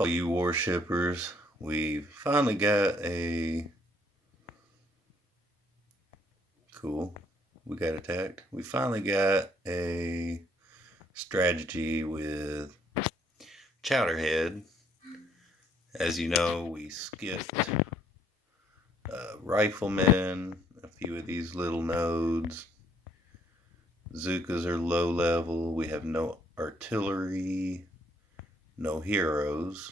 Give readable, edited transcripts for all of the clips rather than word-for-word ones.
all you warshippers? We finally got a... Cool. We got attacked. We finally got a strategy with Chowderhead. As you know, we skipped riflemen, a few of these little nodes. Zookas are low level. We have no artillery, no heroes.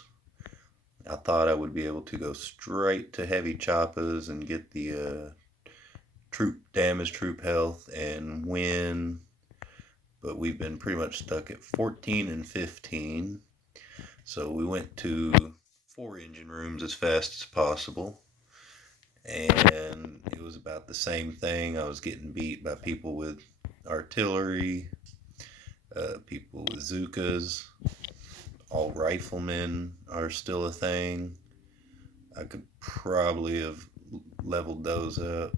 I thought I would be able to go straight to heavy choppas and get the troop health and win, but we've been pretty much stuck at 14 and 15. So we went to 4 engine rooms as fast as possible, and it was about the same thing. I was getting beat by people with artillery, people with Zookas. All riflemen are still a thing. I could probably have leveled those up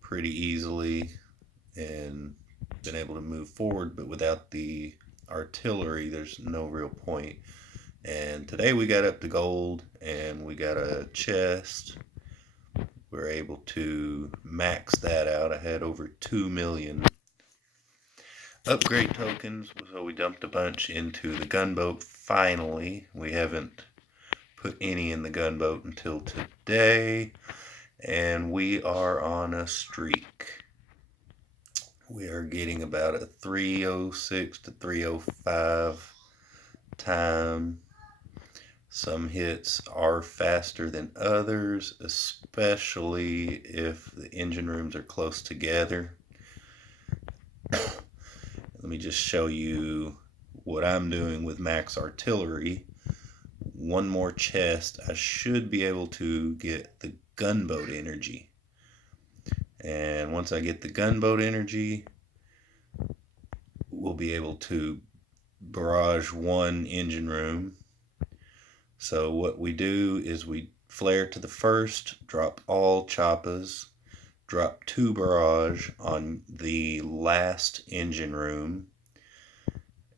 pretty easily and been able to move forward, but without the artillery, there's no real point. And today we got up to gold and we got a chest. We were able to max that out. I had over 2 million upgrade tokens, so we dumped a bunch into the gunboat finally. We haven't put any in the gunboat until today, and we are on a streak. We are getting about a 306 to 305 time. Some hits are faster than others, especially if the engine rooms are close together. Let me just show you what I'm doing with max artillery. One more chest, I should be able to get the gunboat energy. And once I get the gunboat energy, we'll be able to barrage 1 engine room. So what we do is we flare to the first, drop all choppas, drop 2 barrage on the last engine room,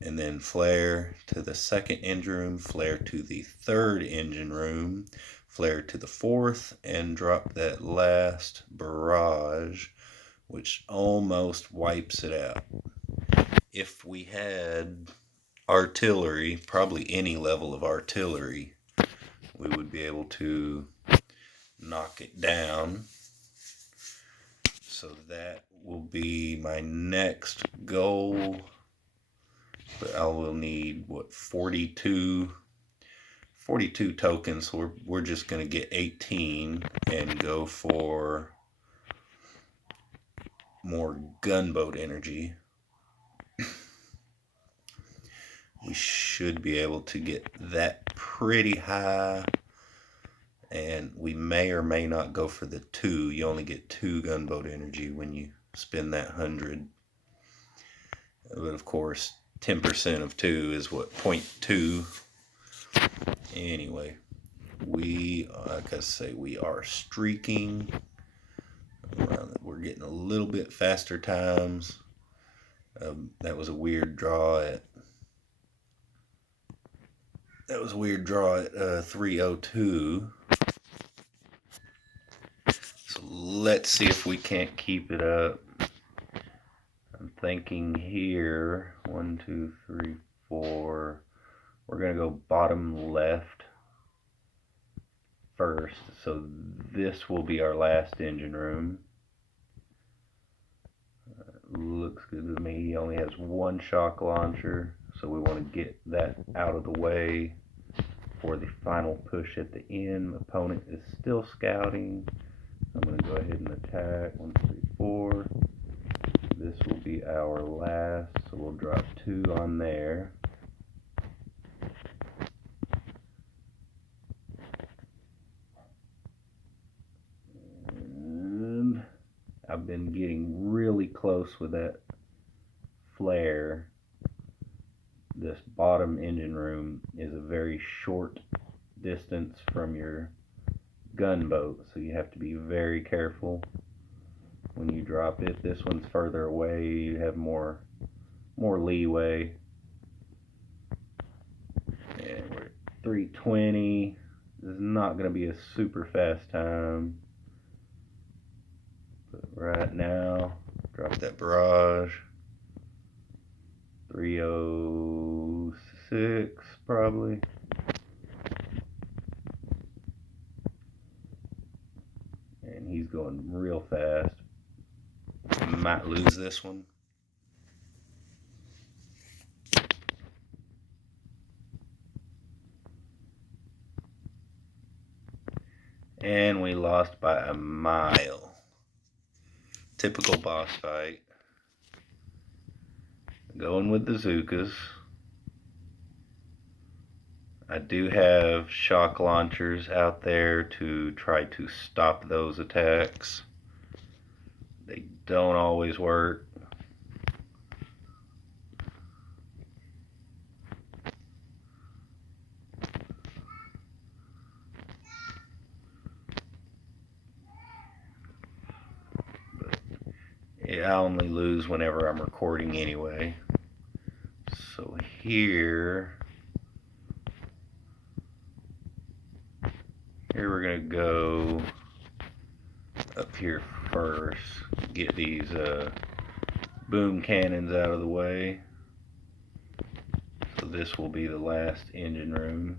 and then flare to the second engine room, flare to the third engine room, flare to the fourth, and drop that last barrage, which almost wipes it out. If we had artillery, probably any level of artillery, we would be able to knock it down. So that will be my next goal. But I will need, 42 tokens. So we're just going to get 18 and go for more gunboat energy. We should be able to get that pretty high, and we may or may not go for the 2. You only get 2 gunboat energy when you spend that 100. But of course, 10% of 2 is what, 0.2. Anyway, like I say, we are streaking. We're getting a little bit faster times. That was a weird draw at 302. So let's see if we can't keep it up. I'm thinking here, 1, 2, 3, 4. We're going to go bottom left first. So this will be our last engine room. Looks good to me. He only has 1 shock launcher, so we want to get that out of the way for the final push at the end. My opponent is still scouting. I'm going to go ahead and attack. 1, 2, 3, 4. This will be our last, so we'll drop 2 on there. And I've been getting really close with that flare. This bottom engine room is a very short distance from your gunboat, so you have to be very careful when you drop it. This one's further away, you have more leeway. And 320 is not going to be a super fast time. But right now, drop that barrage. 306 probably. And he's going real fast. Might lose this one. And we lost by a mile. Typical boss fight. Going with the Zookas. I do have shock launchers out there to try to stop those attacks. They don't always work. I only lose whenever I'm recording anyway. So here we're gonna go up here first, get these boom cannons out of the way. So this will be the last engine room.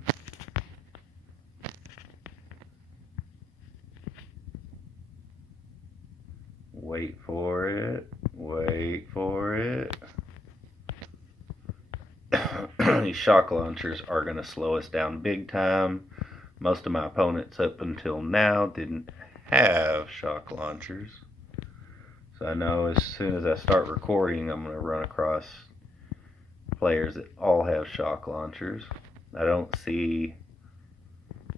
Wait for it, wait for it. These shock launchers are going to slow us down big time. Most of my opponents up until now didn't have shock launchers. So I know as soon as I start recording, I'm going to run across players that all have shock launchers. I don't see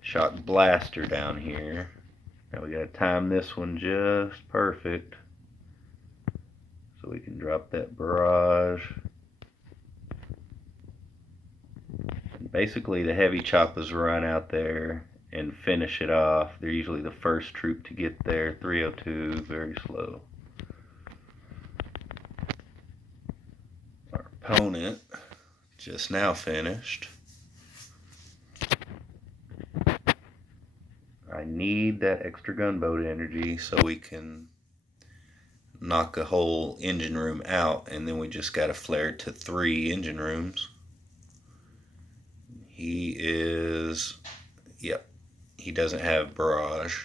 shock blaster down here. Now we got to time this one just perfect so we can drop that barrage. And basically the heavy choppers run out there and finish it off. They're usually the first troop to get there. 302, very slow. Our opponent just now finished. I need that extra gunboat energy so we can knock a whole engine room out, and then we just got to flare to 3 engine rooms. He is, yep, he doesn't have barrage.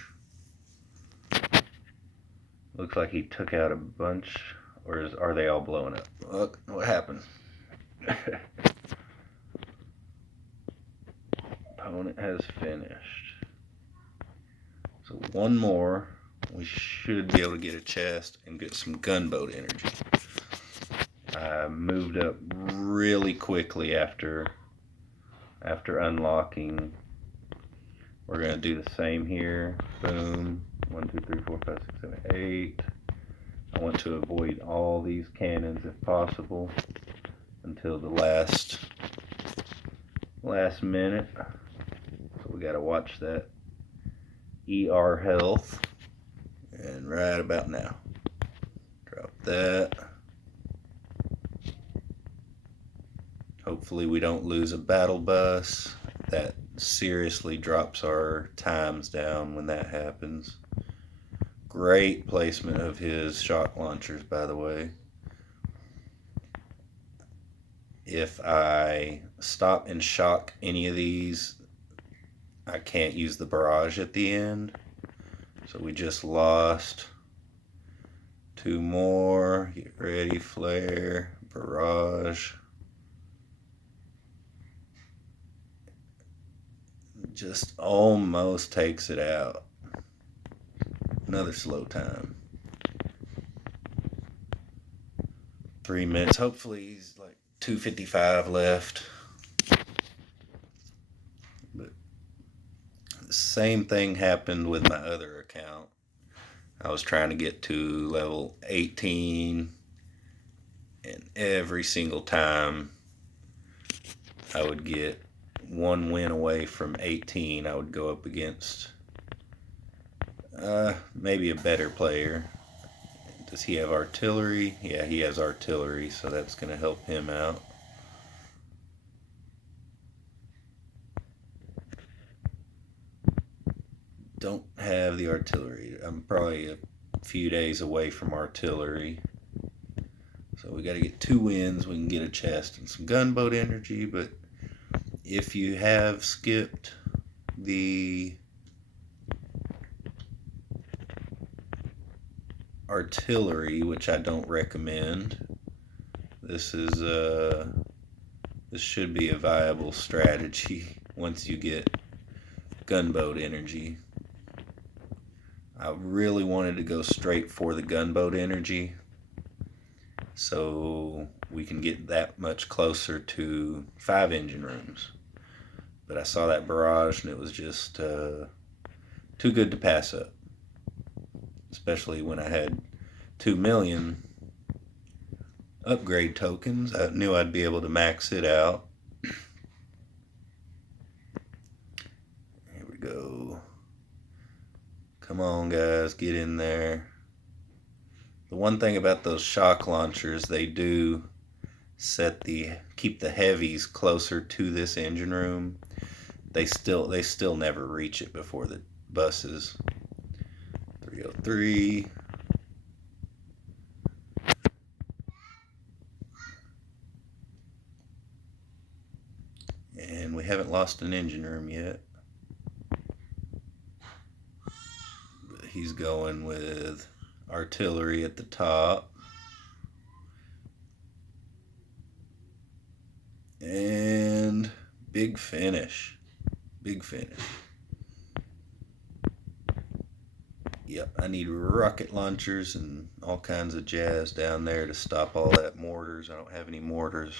Looks like he took out a bunch, or are they all blowing up? Look, what happened? Opponent has finished. So one more, we should be able to get a chest and get some gunboat energy. I moved up really quickly after unlocking. We're going to do the same here. Boom. 1, 2, 3, 4, 5, 6, 7, 8. I want to avoid all these cannons if possible until the last minute. So we got to watch that ER health. And right about now, drop that. Hopefully we don't lose a battle bus. That seriously drops our times down when that happens. Great placement of his shock launchers, by the way. If I stop and shock any of these, I can't use the barrage at the end. So we just lost 2 more. Get ready, flare, barrage. Just almost takes it out. Another slow time. 3 minutes. Hopefully he's like 2:55 left. But the same thing happened with my other account. I was trying to get to level 18, and every single time I would get 1 win away from 18, I would go up against maybe a better player. Does he have artillery? Yeah, he has artillery, so that's going to help him out. don't have the artillery. I'm probably a few days away from artillery. So we got to get 2 wins. We can get a chest and some gunboat energy. But if you have skipped the artillery, which I don't recommend, this should be a viable strategy once you get gunboat energy. I really wanted to go straight for the gunboat energy so we can get that much closer to 5 engine rooms. But I saw that barrage and it was just too good to pass up. Especially when I had 2 million upgrade tokens. I knew I'd be able to max it out. Here we go. Come on, guys, get in there. The one thing about those shock launchers, they do keep the heavies closer to this engine room. They still never reach it before the buses. 303. And we haven't lost an engine room yet. But he's going with artillery at the top. And big finish. Big finish. Yep, I need rocket launchers and all kinds of jazz down there to stop all that mortars. I don't have any mortars.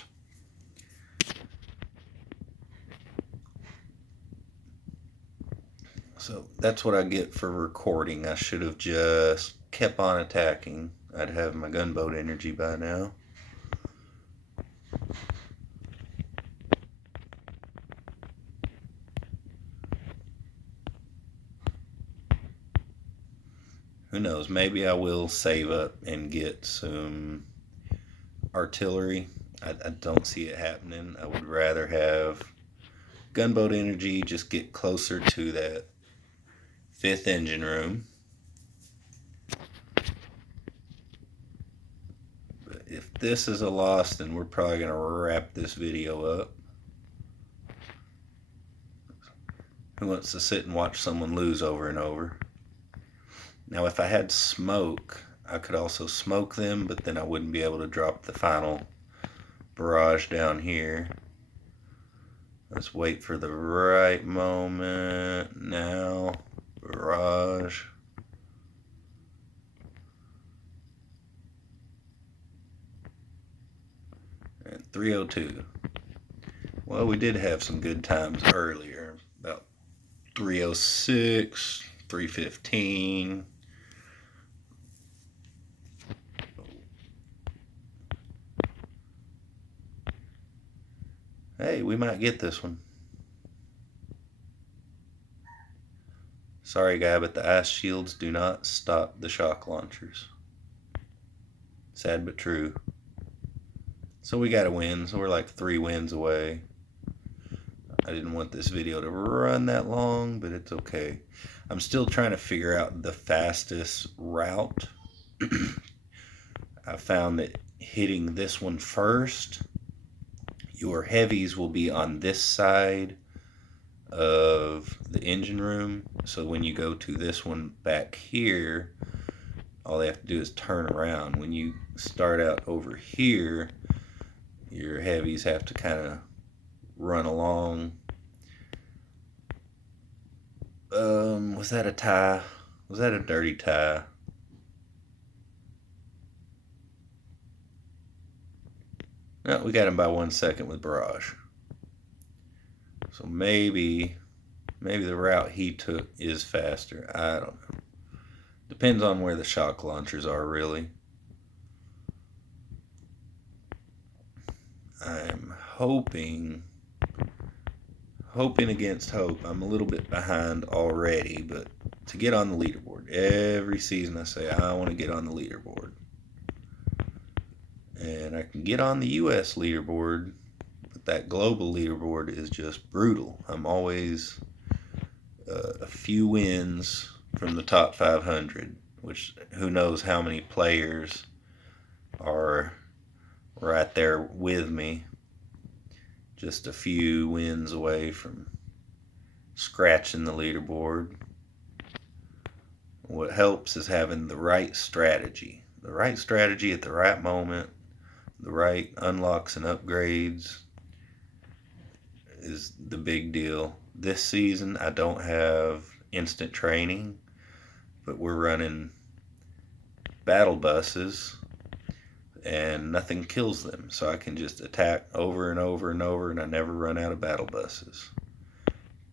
So that's what I get for recording. I should have just kept on attacking. I'd have my gunboat energy by now. Who knows? Maybe I will save up and get some artillery. I don't see it happening. I would rather have gunboat energy, just get closer to that 5th engine room. But if this is a loss, then we're probably going to wrap this video up. Who wants to sit and watch someone lose over and over? Now, if I had smoke, I could also smoke them, but then I wouldn't be able to drop the final barrage down here. Let's wait for the right moment. Now, barrage. And 302. Well, we did have some good times earlier. About 306, 315. Hey, we might get this one. Sorry, guy, but the ice shields do not stop the shock launchers. Sad but true. So we got a win. So we're like 3 wins away. I didn't want this video to run that long, but it's okay. I'm still trying to figure out the fastest route. I found that hitting this one first, your heavies will be on this side of the engine room. So when you go to this one back here, all they have to do is turn around. When you start out over here, your heavies have to kind of run along. Was that a tie? Was that a dirty tie? No, we got him by 1 second with Barrage. So maybe the route he took is faster. I don't know. Depends on where the shock launchers are, really. I'm hoping against hope. I'm a little bit behind already, but to get on the leaderboard. Every season I say, I want to get on the leaderboard. And I can get on the US leaderboard, but that global leaderboard is just brutal. I'm always a few wins from the top 500, which who knows how many players are right there with me. Just a few wins away from scratching the leaderboard. What helps is having the right strategy. The right strategy at the right moment, the right unlocks and upgrades is the big deal. This season I don't have instant training, but we're running battle buses and nothing kills them, so I can just attack over and over and over, and I never run out of battle buses.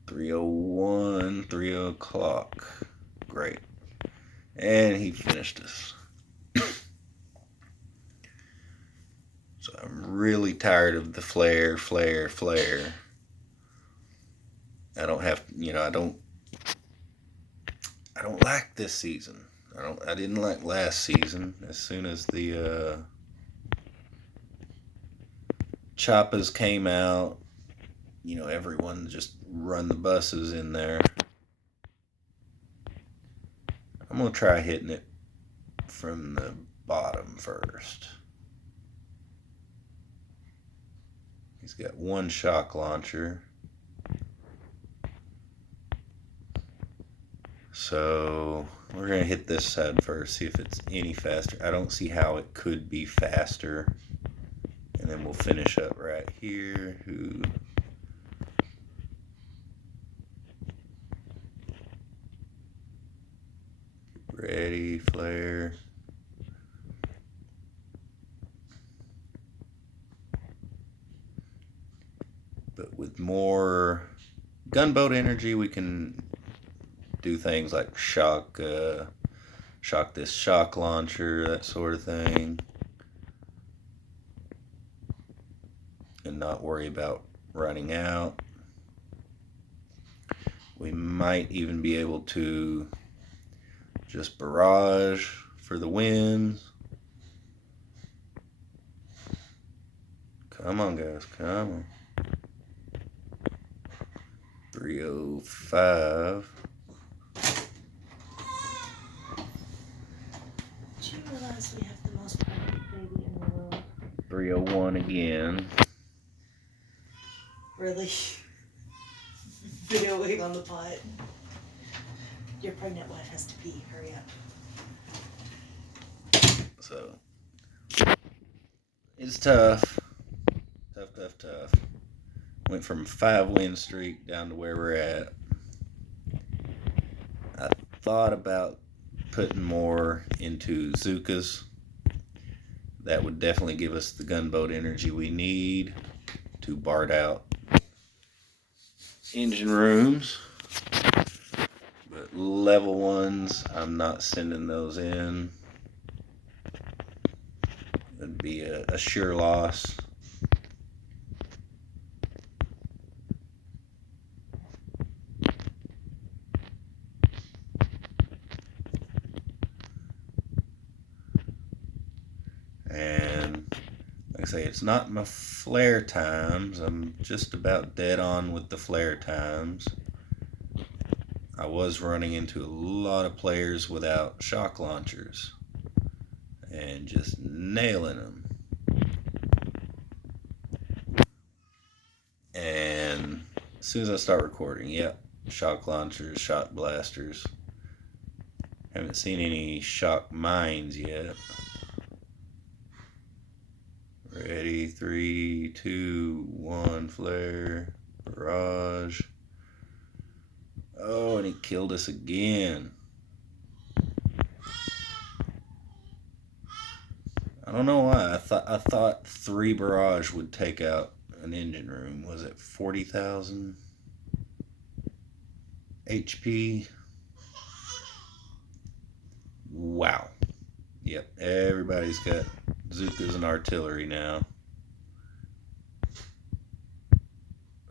301, 3 o'clock. Great. And he finished us. So I'm really tired of the flare. I don't have, I don't like this season. I didn't like last season. As soon as the choppas came out, everyone just run the buses in there. I'm going to try hitting it from the bottom first. He's got one shock launcher. So we're going to hit this side first, see if it's any faster. I don't see how it could be faster. And then we'll finish up right here. Ready, flare. But with more gunboat energy, we can do things like shock this shock launcher, that sort of thing, and not worry about running out. We might even be able to just barrage for the wins. Come on, guys, come on. 305. Did you realize we have the most pregnant baby in the world? 301 again. Really? Videoing on the pot. Your pregnant wife has to pee. Hurry up. So it's tough. Tough. Went from 5-win streak down to where we're at. I thought about putting more into Zukas. That would definitely give us the gunboat energy we need to BART out engine rooms. But level 1s, I'm not sending those in. It'd be a sure loss. And like I say, it's not my flare times. I'm just about dead on with the flare times. I was running into a lot of players without shock launchers and just nailing them. And as soon as I start recording, shock launchers, shot blasters. Haven't seen any shock mines yet. Ready, 3, 2, 1, flare, barrage. Oh, and he killed us again. I don't know why. I thought 3 barrage would take out an engine room. Was it 40,000 HP? Wow. Yep, everybody's got Zukas and artillery now.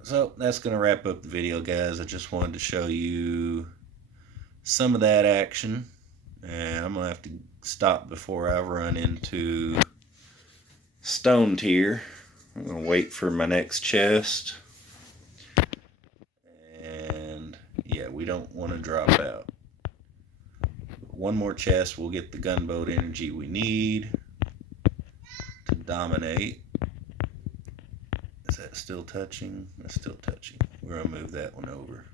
So that's going to wrap up the video, guys. I just wanted to show you some of that action. And I'm going to have to stop before I run into stone tier. I'm going to wait for my next chest. And yeah, we don't want to drop out. One more chest, we'll get the gunboat energy we need to dominate. Is that still touching? That's still touching. We're going to move that one over.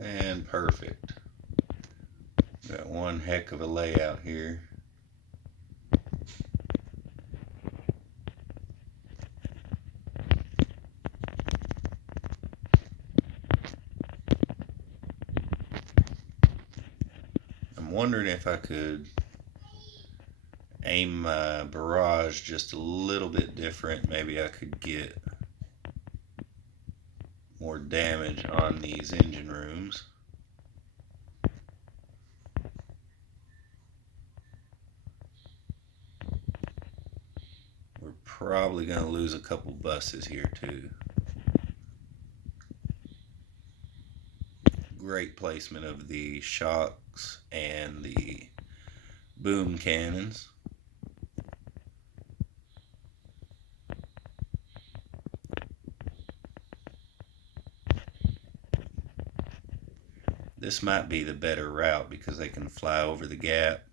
And perfect. Got one heck of a layout here. I'm wondering if I could aim my barrage just a little bit different. Maybe I could get more damage on these engine rooms. We're probably going to lose a couple buses here too. Great placement of the shocks and the boom cannons. This might be the better route because they can fly over the gap.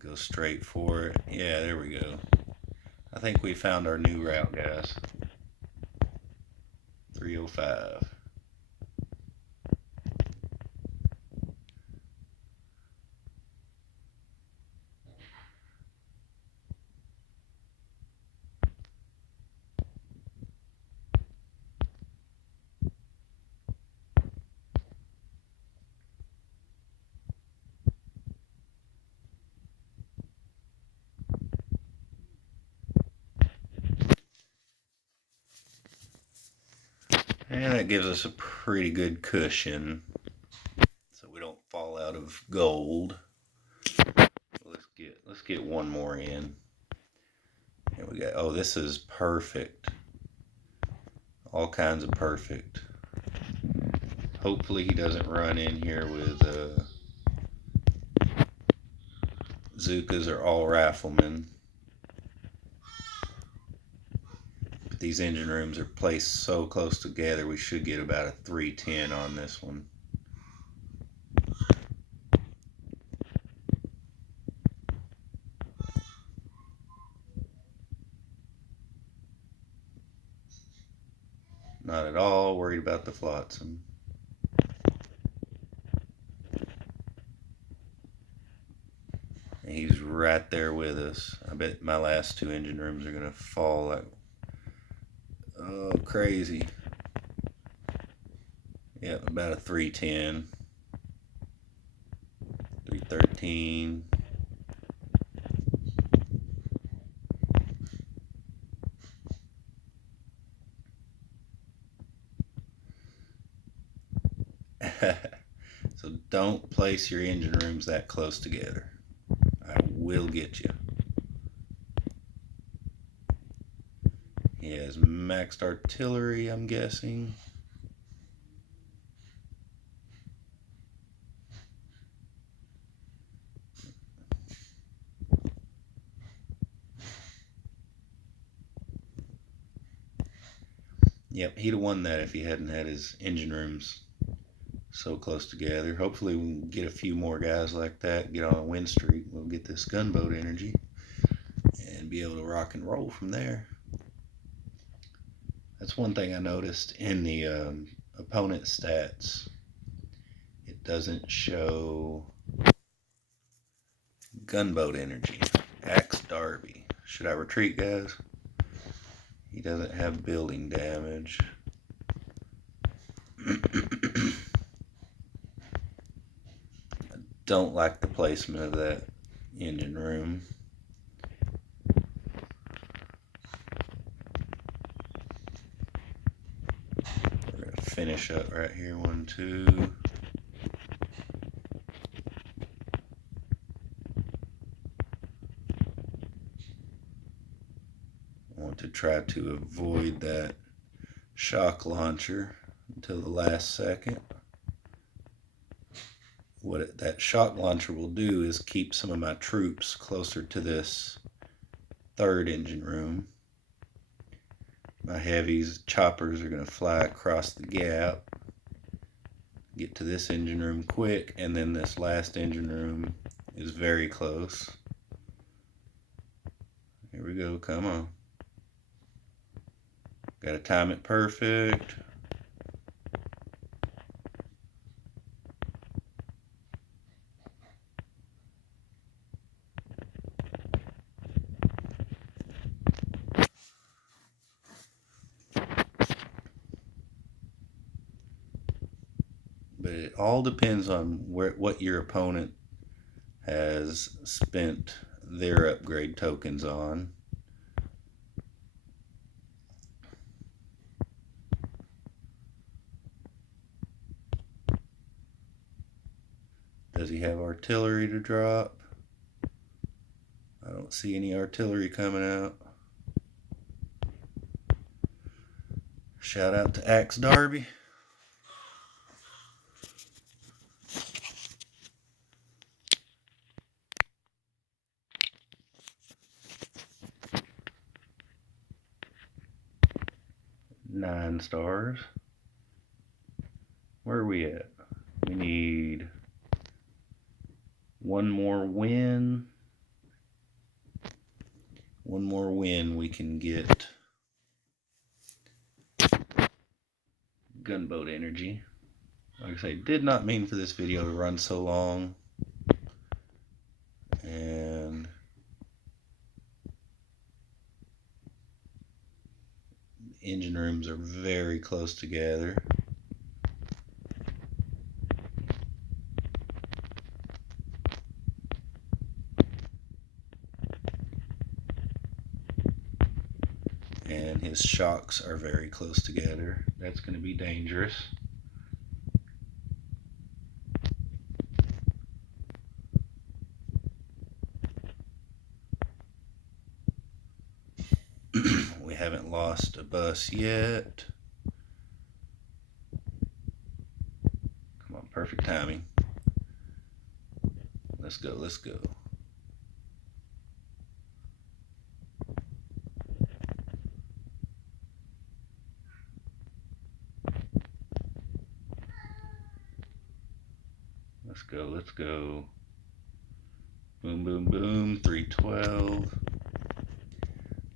Go straight for it. Yeah, there we go. I think we found our new route, guys. 305. And that gives us a pretty good cushion so we don't fall out of gold. Let's get one more in. Here we go. Oh, this is perfect. All kinds of perfect. Hopefully he doesn't run in here with Zukas or all riflemen. But these engine rooms are placed so close together, we should get about a 310 on this one. Not at all worried about the flotsam. And he's right there with us. I bet my last two engine rooms are going to fall like, oh, crazy. Yep, about a 310. 313. So don't place your engine rooms that close together. I will get you. He has maxed artillery, I'm guessing. Yep, he'd have won that if he hadn't had his engine rooms so close together. Hopefully we can get a few more guys like that, get on a win streak. We'll get this gunboat energy and be able to rock and roll from there. That's one thing I noticed in the opponent stats. It doesn't show gunboat energy. Axe Darby. Should I retreat, guys? He doesn't have building damage. Don't like the placement of that engine room. finish up right here. 1, 2. I want to try to avoid that shock launcher until the last second. What that shock launcher will do is keep some of my troops closer to this third engine room. My heavies, choppers, are going to fly across the gap, get to this engine room quick, and then this last engine room is very close. Here we go, come on. Got to time it perfect. But it all depends on what your opponent has spent their upgrade tokens on. Does he have artillery to drop? I don't see any artillery coming out. Shout out to Axe Darby. Nine stars. Where are we at? We need one more win. One more win, we can get gunboat energy. Like I say, did not mean for this video to run so long. And engine rooms are very close together. And his shocks are very close together. That's going to be dangerous. We haven't lost a bus yet. Come on, perfect timing. Let's go, let's go. Let's go, let's go. Boom, boom, boom, 312.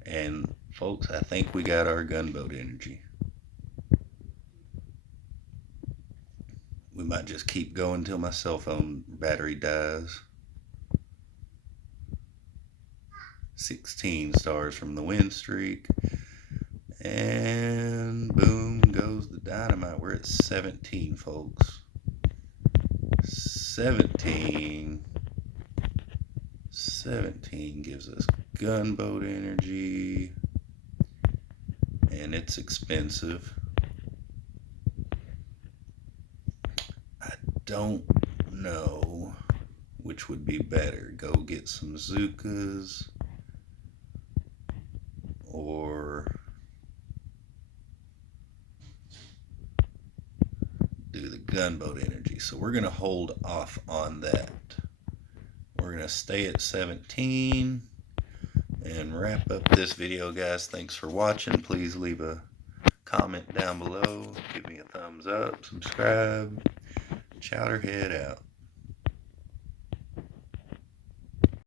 And folks, I think we got our gunboat energy. We might just keep going till my cell phone battery dies. 16 stars from the win streak. And boom goes the dynamite. We're at 17, folks. 17 gives us gunboat energy, and it's expensive. I don't know which would be better. Go get some Zukas or do the gunboat energy. So we're going to hold off on that. We're going to stay at 17 and wrap up this video, guys. Thanks for watching. Please leave a comment down below. Give me a thumbs up. Subscribe. Chowderhead out.